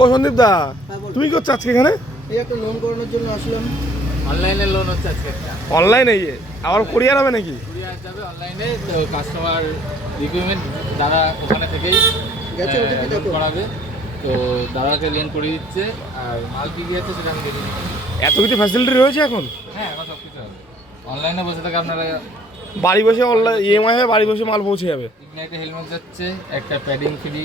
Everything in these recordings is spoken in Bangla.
ও সন্দীপ দা, তুমি কি করছো আজকে এখানে? এই একটা লোন করানোর জন্য আসলাম। অনলাইনে লোন হচ্ছে আজকে। অনলাইনে গিয়ে আবার কোরিয়ার হবে নাকি? কুরিয়ার যাবে অনলাইনে, তো কাস্টমার রিকোয়ারমেন্ট দাদা ওখানে থেকেই গেছে ওটিপি লোন দেখো। করাবে, তো দাদাকে লোন করে দিচ্ছে। আর মাল কি আছে সেটা আমি দেখে দিচ্ছি। এত কিছু ফ্যাসিলিটি রয়েছে এখন? হ্যাঁ, এখন সব কিছু হবে। অনলাইনে বসে থেকে আপনারা বাড়ি বসে অনলাইন ইএমআই হয়ে বাড়ি বসে মাল পৌঁছে যাবে। ইগনাইটে হেলমেট যাচ্ছে, একটা প্যাডিং ফ্রি,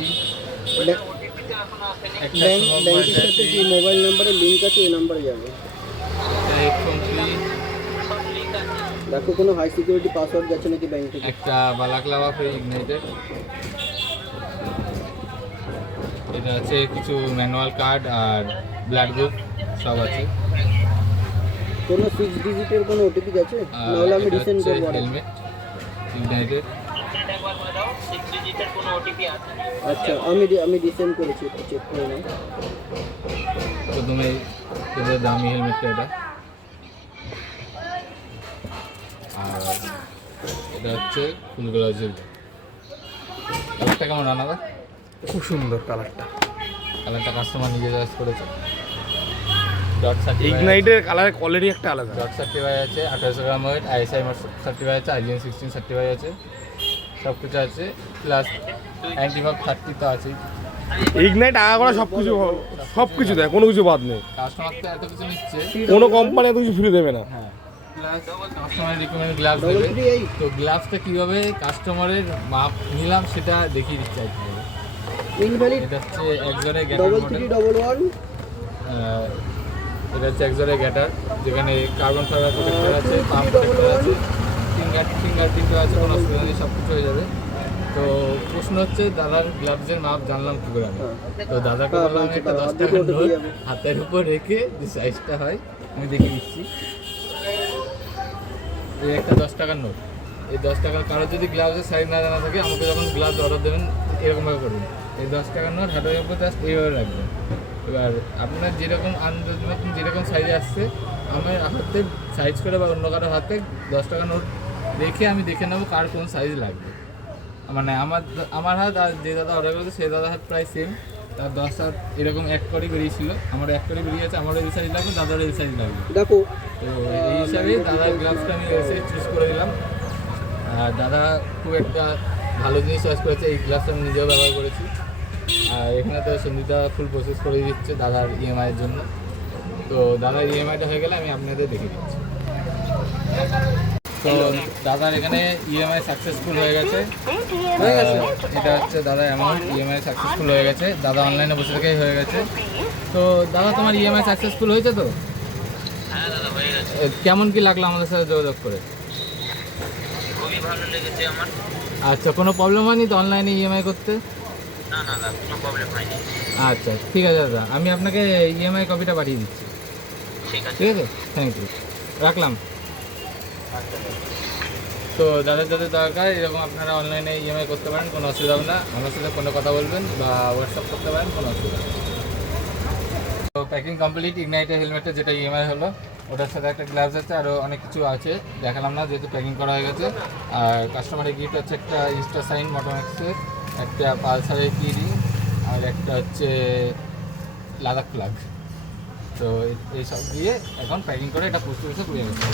একটা ব্যাংকের সাথে যে মোবাইল নাম্বারে লিঙ্ক আছে ওই নাম্বারে যাবে। হেডফোন ফ্রি, দেখো কোনো হাই সিকিউরিটি পাসওয়ার্ড গেছে নাকি ব্যাংক থেকে। একটা বালাক্লাভা ফ্রি ইগনাইটেড। এটা আছে কিছু ম্যানুয়াল কার্ড আর ব্লাড গ্রুপ সব আছে। কোনো 6 ডিজিটের কোনো ওটিপি গেছে? আর নাহলে আমি এটা রিসেন্ড হচ্ছে করব। Helmet ignited. আচ্ছা, আমি রিসেন্ড করেছি, একটু চেক করে নাও। প্রথমে এদের দামি হেলমেটটা এটা, আর এটা হচ্ছে ফুল গ্লাউজের। কালারটা কেমন আনাদা? খুব সুন্দর কালারটা। কালারটা কাস্টমার নিজে চয়েস করেছে। ডট সার্টিফাই, ইগনাইটের কালারের কোয়ালিটি একটা আলাদা। ডট সার্টিফাই আছে, 1800 গ্রাম ওয়েট, আইএসআই সার্টিফাই আছে, IGN 16 সার্টিফাই আছে, সব কিছু আছে। প্লাস অ্যান্টিভাব 30 তো আছেই। ইগনাইট আগা করা সব কিছু দেয়, কোনো কিছু বাদ নেই। কাস্টমার তো এত কিছু নিচ্ছে। কোনো কোম্পানি এত কিছু ফ্রি দেবে না। হ্যাঁ, প্লাস কাস্টমার রিকমেন্ড গ্লাভস দেবে। 338 তো গ্লাভসটা কীভাবে কাস্টমারের মাপ নিলাম সেটা দেখিয়ে দিচ্ছে আর কি। ইনভ্যালিড এটা হচ্ছে একজনের গ্যাটার মডেল। 3311 এটা হচ্ছে একজনের গ্যাটার, যেখানে কার্বন ফাইবার প্রোটেক্টর আছে, পাম্প প্রোটেক্টর আছে, ফিঙ্গার আছে, কোনো অসুবিধা নেই, সব কিছু হয়ে যাবে। তো প্রশ্ন হচ্ছে দাদার গ্লাভসের মাপ জানলাম কী করে আমি? তো দাদাকে বললাম আমি একটা 10 টাকার নোট হাতের উপর রেখে যে সাইজটা হয় আমি দেখে দিচ্ছি। এই একটা 10 টাকার নোট, এই 10 টাকার কারোর যদি গ্লাভসের সাইজ না জানা থাকে আমাকে যখন গ্লাভস অর্ডার দেবেন এরকমভাবে করবেন। এই 10 টাকার নোট হাতের উপর জাস্ট এইভাবে রাখবেন। এবার আপনার যেরকম আন্দাজ মতন যেরকম সাইজে আসছে আমার হাতে সাইজ করে বা অন্য কারোর হাতে 10 টাকার নোট রেখে আমি দেখে নেবো কার কোন সাইজ লাগবে। মানে আমার হাত আর যে দাদা অর্ডার করেছে সেই দাদার হাত প্রায় সেম। তার 10 হাত এরকম এক করে বেরিয়েছিল, আমার এক করে বেরিয়েছে, আমারও এই সাইজ লাগবে, দাদারও এই সাইজ লাগবে। দেখো তো এই হিসাবে দাদার গ্লাভসটা আমি এসে চুজ করে দিলাম। আর দাদা খুব একটা ভালো জিনিস চয়েস করেছে, এই গ্লাভসটা আমি নিজেও ব্যবহার করেছি। আর এখানে তো সঞ্জিতা ফুল প্রসেস করে দিচ্ছে দাদার ইএমআইয়ের জন্য। তো দাদার ইএমআইটা হয়ে গেলে আমি আপনাদের দেখে দিচ্ছি। তো দাদার এখানে ইএমআই সাকসেসফুল হয়ে গেছে। এটা হচ্ছে দাদা অ্যামাউন্ট, ইএমআই সাকসেসফুল হয়ে গেছে। দাদা অনলাইনে বসে থেকেই হয়ে গেছে। তো দাদা তোমার ইএমআই সাকসেসফুল হয়েছে তো? হ্যাঁ দাদা, হয়ে গেছে। কেমন কি লাগলো আমাদের সাথে যোগাযোগ করে? খুবই ভালো লেগেছে আমার। আচ্ছা, কোনো প্রবলেম হয়নি তো অনলাইনে ইএমআই করতে? না না দাদা, কোনো প্রবলেম হয়নি। আচ্ছা ঠিক আছে দাদা, আমি আপনাকে ইএমআই কপিটা পাঠিয়ে দিচ্ছি। ঠিক আছে। ঠিক আছে, থ্যাংক ইউ, রাখলাম। তো যাদের যাদের দরকার এরকম আপনারা অনলাইনে ইএমআই করতে পারেন, কোনো অসুবিধা হবে না। আমার সাথে ফোনে কথা বলবেন বা হোয়াটসঅ্যাপ করতে পারেন, কোনো অসুবিধা নেই। তো প্যাকিং কমপ্লিট। ইগনাইটের হেলমেটে যেটা ইএমআই হলো ওটার সাথে একটা গ্লাভস আছে, আরও অনেক কিছু আছে, দেখালাম না যেহেতু প্যাকিং করা হয়ে গেছে। আর কাস্টমারের গিফট হচ্ছে একটা ইনস্টা সাইন মোটোম্যাক্সের, একটা পালসারের কি রিং, আর একটা হচ্ছে লাদাখ ফ্ল্যাগ। তো এই সব দিয়ে এখন প্যাকিং করে এটা পোস্ট অফিসে পুড়িয়ে গেছে।